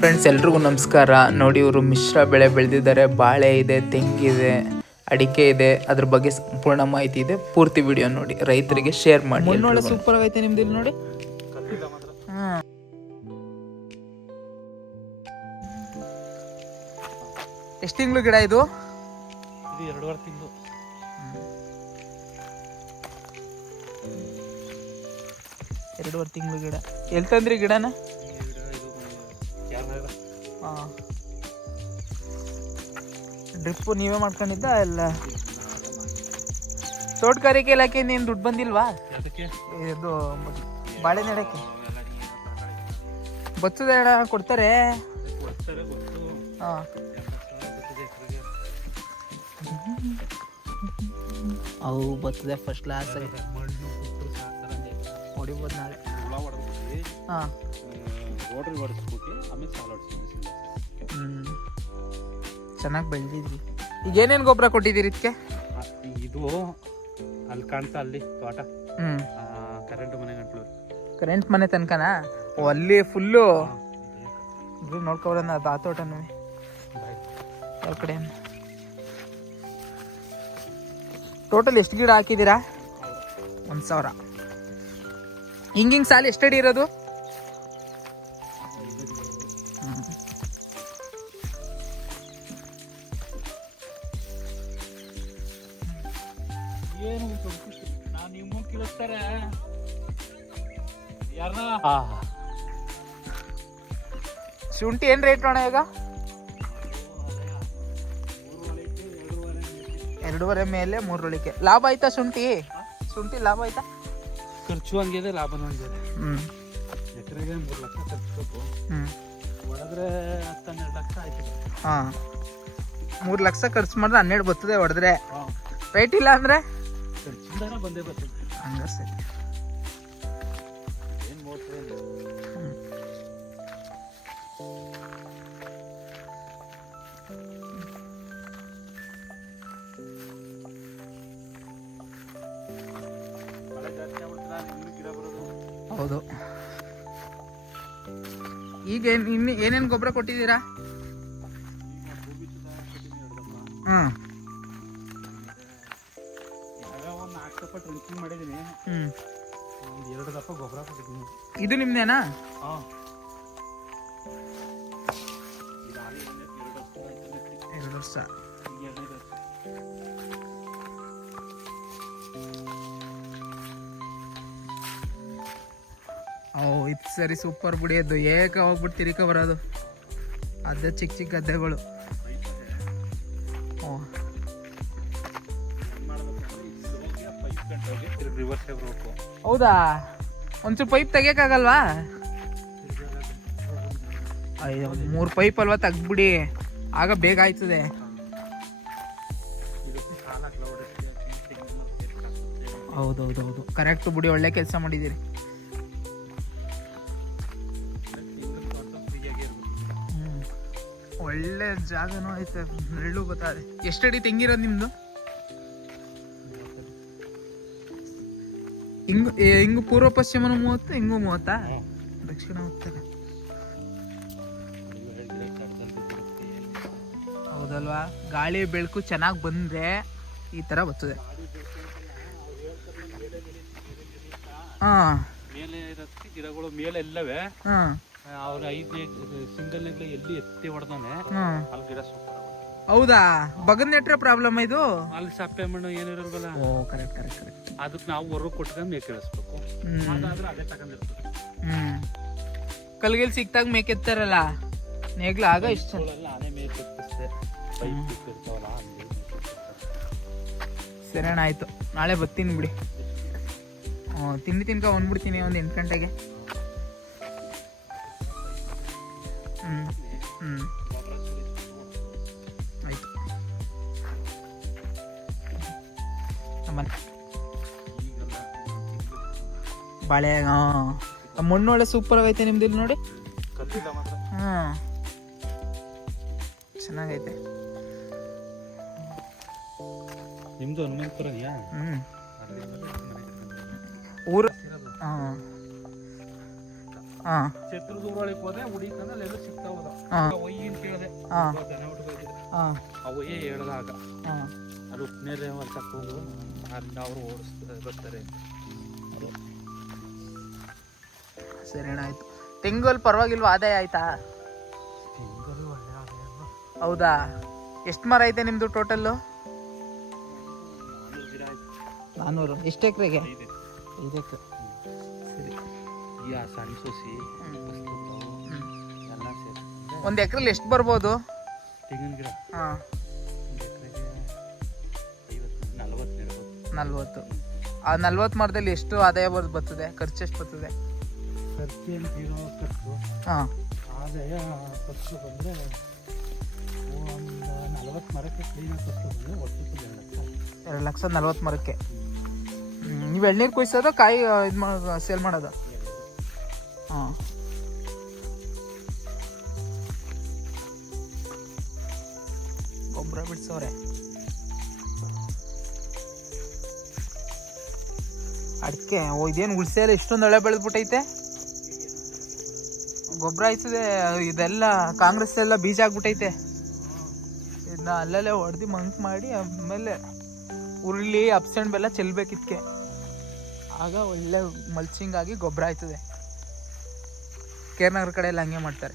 Friends ಎಲ್ರಿಗೂ ನಮಸ್ಕಾರ. ನೋಡಿ ಇವರು ಮಿಶ್ರ ಬೆಳೆ ಬೆಳೆದಿದ್ದಾರೆ. ಬಾಳೆ ಇದೆ ತೆಂಗಿದೆ ಅಡಿಕೆ ಇದೆ. ಅದ್ರ ಬಗ್ಗೆ ಸಂಪೂರ್ಣ ಮಾಹಿತಿ ಇದೆ. ಪೂರ್ತಿ ವಿಡಿಯೋ ನೋಡಿ. ರೈತರಿಗೆ ಶೇರ್ ಮಾಡಿ ನೋಡಿ ಸೂಪರ್ ಆಗೈತೆ ನಿಮ್ದು ಇಲ್ಲಿ ನೋಡಿ. ಎಷ್ಟು ತಿಂಗಳು ಗಿಡ ಇದು? ಇದು ಎರಡೂವರೆ ತಿಂಗಳು. ಎರಡೂವರೆ ತಿಂಗಳು ಗಿಡ. ಎಲ್ಲಿ ತಂದ್ರಿ ಗಿಡನ? ಹಾಂ ಡ್ರಿಪ್ಪು ನೀವೇ ಮಾಡ್ಕೊಂಡಿದ್ದ ಎಲ್ಲ ತೋಟಗಾರಿಕೆ ಇಲಾಖೆ ನೀನು ದುಡ್ಡು ಬಂದಿಲ್ವಾ? ಅದಕ್ಕೆ ಇದು ಬಾಳೆ ನೆಡಕ್ಕೆ. ಬತ್ತದ ಎಡ ಕೊಡ್ತಾರೆ. ಹಾಂ ಅವು ಬತ್ತದೆ ಫಸ್ಟ್ ಕ್ಲಾಸ್ ಹೊಡಿಬೋದು ನಾಳೆ. ಹಾಂ ರೋಡ್ರಿ ಹೊಡೆಸ್ಬಿಟ್ಟು ಆಮೇಲೆ ಸಾಲ ಹೊಡ್ಸ್ಕೊಂಡು ಚೆನ್ನಾಗಿ ಬೆಳೆದಿದ್ವಿ. ಈಗ ಏನೇನು ಗೊಬ್ಬರ ಕೊಟ್ಟಿದ್ದೀರಿ ಇದಕ್ಕೆ? ಇದು ಅಲ್ಲಿ ಕಾಣ್ತಾ ಅಲ್ಲಿ ತೋಟ. ಹ್ಞೂ ಕರೆಂಟ್ ಮನೆ ಗಂಟ್ಲು. ಕರೆಂಟ್ ಮನೆ ತನಕನಾ? ಓ ಅಲ್ಲಿ ಫುಲ್ಲು ಇದು ನೋಡ್ಕೊಬರೋಣ ಅದು ಆ ತೋಟನೂ. ಕಡೆ ಟೋಟಲ್ ಎಷ್ಟು ಗಿಡ ಹಾಕಿದ್ದೀರಾ? ಒಂದು ಸಾವಿರ. ಹಿಂಗಿಂಗ್ ಹಿಂಗೆ ಸಾಲ ಎಷ್ಟಡಿ ಇರೋದು? ಏನು ನಾನು ನಿಮ್ಮ ಕೇಳಿಸ್ತಾರೆ. ಶುಂಠಿ ಏನು ರೇಟ್ ನೋಡ ಈಗ? ಎರಡೂವರೆ ಮೇಲೆ ಮೂರುಳಿಕೆ ಲಾಭ ಆಯ್ತಾ ಶುಂಠಿ? ಶುಂಠಿ ಲಾಭ ಆಯ್ತಾ? ಖರ್ಚು ಹಂಗಿದೆ ಲಾಭನೂ ಹಂಗಿದೆ ಹ್ಞೂ ಎಕರೆಗೆ ಮೂರು ಲಕ್ಷ ಖರ್ಚು ಹೊಡೆದ್ರೆ ಹತ್ತೆರಡು ಲಕ್ಷ ಆಯ್ತು. ಹಾಂ. ಮೂರು ಲಕ್ಷ ಖರ್ಚು ಮಾಡಿದ್ರೆ ಹನ್ನೆರಡು ಬರ್ತದೆ ಹೊಡೆದ್ರೆ. ಪೇಟಿಲ್ಲ ರೇಟ್ ಇಲ್ಲ ಅಂದರೆ? ಬಂದೇ ಬರ್ತದೆ. ಸರಿ ಏನು ಹೌದು. ಈಗ ಏನ್ ಇನ್ನು ಏನೇನು ಗೊಬ್ಬರ ಕೊಟ್ಟಿದ್ದೀರಾ? ಹ್ಞೂ ದಪ್ಪ ಟ್ರೆಂಚಿಂಗ್ ಮಾಡಿದ್ದೀನಿ. ಹ್ಞೂ ಒಂದು ಎರಡು ದಪ್ಪ ಗೊಬ್ಬರ ಕೊಟ್ಟಿದ್ದೀನಿ ಇದು ನಿಮ್ಮದೇನಾ ಹಾಂ. ಎರಡು ವರ್ಷ. ಓ ಇದು ಸರಿ ಸೂಪರ್ ಬಿಡಿ ಅದು. ಏಕ ಹೋಗ್ಬಿಟ್ಟು ತಿರ್ಕ ಬರೋದು ಅದೇ ಚಿಕ್ಕ ಚಿಕ್ಕ ಗದ್ದೆಗಳು. ಓ. ಹೌದಾ? ಒಂಚೂರು ಪೈಪ್ ತೆಗಿಯೋಕ್ಕಾಗಲ್ವಾ? ಅಯ್ಯೋ, ಮೂರು ಪೈಪ್ ಅಲ್ವಾ ತೆಗ್ಬಿಡಿ ಆಗ ಬೇಗ ಆಯ್ತದೆ. ಹೌದೌದೌದು. ಹೌದು ಕರೆಕ್ಟ್ ಬಿಡಿ, ಒಳ್ಳೆ ಕೆಲಸ ಮಾಡಿದ್ದೀರಿ. ಒಳ್ಳೆ ಜಾಗನೂ ಐತೆ, ನೆರಳು ಗೊತ್ತಾದೆ. ಎಷ್ಟಡಿ ತೆಂಗಿರೋದು ನಿಮ್ದು? ಹಿಂಗು ಹಿಂಗು ಪೂರ್ವ ಪಶ್ಚಿಮನು ಮೂವತ್ತು ಹಿಂಗೂ ಮೂವತ್ತ? ದಕ್ಷಿಣ ಉತ್ತರ. ಹೌದಲ್ವಾ? ಗಾಳಿ ಬೆಳಕು ಚೆನ್ನಾಗಿ ಬಂದ್ರೆ ಈ ತರ ಬರ್ತದೆ. ಹಾ. ಮೇಲೆ ಗಿಡಗಳು ಮೇಲೆ ಎಲ್ಲವೇ ಅವ್ರ ಐದು ಸಿಂಗಲ್ ಎಲ್ಲಿ ಎತ್ತಿ ಹೊಡೆದಾನೆ ಅಲ್ಲಿ ಗಿಡ ಸೂಪರ್ ಹೌದಾ? ಬಗನ್ ನೆಟ್ರೆ ಪ್ರಾಬ್ಲಮ್ ಇದು? ಅಲ್ಲಿ ಸಪ್ಪೆ ಮಣ್ಣು ಏನಿರಲ್ವಲ್ಲ ಓ ಕರೆಕ್ಟ್ ಕರೆಕ್ಟ್ ಕರೆಕ್ಟ್ ಅದಕ್ಕೆ ನಾವು ಹೊರಗೆ ಕೊಟ್ಕೊಂಡು ಮೇಕೆ ಇಳಿಸ್ಬೇಕು. ಹ್ಮ್. ಅದಾದ್ರೆ ಅದೇ ತಗೊಂಡಿರ್ತದೆ ಹ್ಮ್. ಕಲ್ಗಿಲ್ ಸಿಕ್ತಾಗ ಮೇಕೆತ್ತಾರಲ್ಲ ನೇಗ್ಲ ಆಗ ಇಷ್ಟ. ಅಲ್ಲ ಆನೆ ಮೇಕೆ ಎತ್ತಿಸ್ದೆ. ಪೈಪ್ ಇರ್ತಾವಲ್ಲ ಅಲ್ಲಿ ಸರಿ ಅಣ್ಣ ಆಯ್ತು. ನಾಳೆ ಬರ್ತೀನಿ ಬಿಡಿ. ಹ್ಞೂ ತಿಂಡಿ ತಿನ್ಕ ಬಂದ್ಬಿಡ್ತೀನಿ ಒಂದು ಎಂಟು ಗಂಟೆಗೆ. ಹ್ಞೂ ಹ್ಞೂ ಬಾಳೆ ಹಾಂ ಮಣ್ಣು ಒಳ್ಳೆ ಸೂಪರ್ ಆಗೈತೆ ನಿಮ್ದು ಇಲ್ಲಿ ನೋಡಿ. ಹಾಂ. ಚೆನ್ನಾಗೈತೆ. ನಿಮ್ದು ಹನುಮಂತಪುರನಿಯಾ ಹ್ಞೂ ಊರು. ಹಾಂ. ಹಾಂ. ಛತ್ರದ ಊರೊಳಗೆ ಹೋದ್ರೆ ಹುಡಿಕಂದ್ರೆ ಅಲ್ಲೆಲ್ಲ ಸಿಗ್ತಾವದ ಒಯ್ಯಿ ಅಂತ ಹೇಳಿದೆ ಹಾಂ. ಹಾಂ. ಅವಯ್ಯೇ ಹೇಳ್ದಾಗ ಹಾಂ. ಅದು ಉಪ್ನೇರೆ ವರ್ಷಕ್ಕೊಂದು ಅಲ್ಲ ಅವರು ಓಡಿಸ್ತಾರೆ ಬರ್ತಾರೆ ಸರಿ ಅಣ್ಣ ಆಯ್ತು. ತೆಂಗಲ್ಲಿ ಪರವಾಗಿಲ್ವಾ ಆದಾಯ ಆಯ್ತಾ? ಹೌದಾ? ಎಷ್ಟು ಮರ ಐತೆ ನಿಮ್ಮದು ಟೋಟಲ್ಲು? ನಾನ್ನೂರು ಎಷ್ಟು ಎಕರೆಗೆ? ಸರಿ. ಈ ಸಣ್ಣ ಸೊಸಿ ಎಲ್ಲ ಸೇರಿ ಒಂದು ಎಕರೆಲಿ ಎಷ್ಟು ಬರ್ಬೋದು? ತೆಂಗಿನ ಗಿಡ. ಹಾಂ. ನಲ್ವತ್ತು. ಆ ನಲ್ವತ್ತು ಮರದಲ್ಲಿ ಎಷ್ಟು ಆದಾಯ ಬರ್ ಬರ್ತದೆ? ಖರ್ಚು ಎಷ್ಟು ಬರ್ತದೆ? ಖರ್ಚು ಅಂತ ಇರೋ ಖರ್ಚು ಹಾಂ ಆದಾಯ ಖರ್ಚು ಬಂದರೆ ಒಂದು ನಲ್ವತ್ತು ಮರಕ್ಕೆ ಕ್ಲೀನಾಗಿ ಖರ್ಚು ಬಂದರೆ ಒಟ್ಟು ಎರಡು ಲಕ್ಷ. ಎರಡು ಲಕ್ಷ ನಲ್ವತ್ತು ಮರಕ್ಕೆ. ನೀವು ಎಳ್ನೀರು ಕುಯ್ಸೋದು ಕಾಯಿ ಇದು ಮಾಡೋ ಸೇಲ್ ಮಾಡೋದ? ಹಾಂ ಗೊಬ್ಬರ ಬಿಡ್ಸವ್ರೆ ಅಡಿಕೆ ಓ ಇದೇನು ಉಳ್ಸೆಲ್ಲ ಇಷ್ಟೊಂದು ಹಳೆ ಬೆಳೆದ್ಬಿಟ್ಟೈತೆ. ಗೊಬ್ಬರ ಆಯ್ತದೆ ಇದೆಲ್ಲ ಕಾಂಗ್ರೆಸ್ ಎಲ್ಲ ಬೀಜ ಆಗ್ಬಿಟ್ಟೈತೆ ಇದನ್ನ ಅಲ್ಲಲ್ಲೇ ಹೊಡೆದು ಮಂಕ್ ಮಾಡಿ, ಆಮೇಲೆ ಉರುಳಿ, ಅಪ್ಸೆಂಡ್ ಬೆಲ್ಲ ಚೆಲ್ಬೇಕಿದ್ಕೆ ಆಗ ಒಳ್ಳೆ ಮಲ್ಚಿಂಗ್ ಆಗಿ ಗೊಬ್ಬರ ಆಯ್ತದೆ ಕೇರ್ನಗರ ಕಡೆ ಎಲ್ಲ ಹಂಗೆ ಮಾಡ್ತಾರೆ.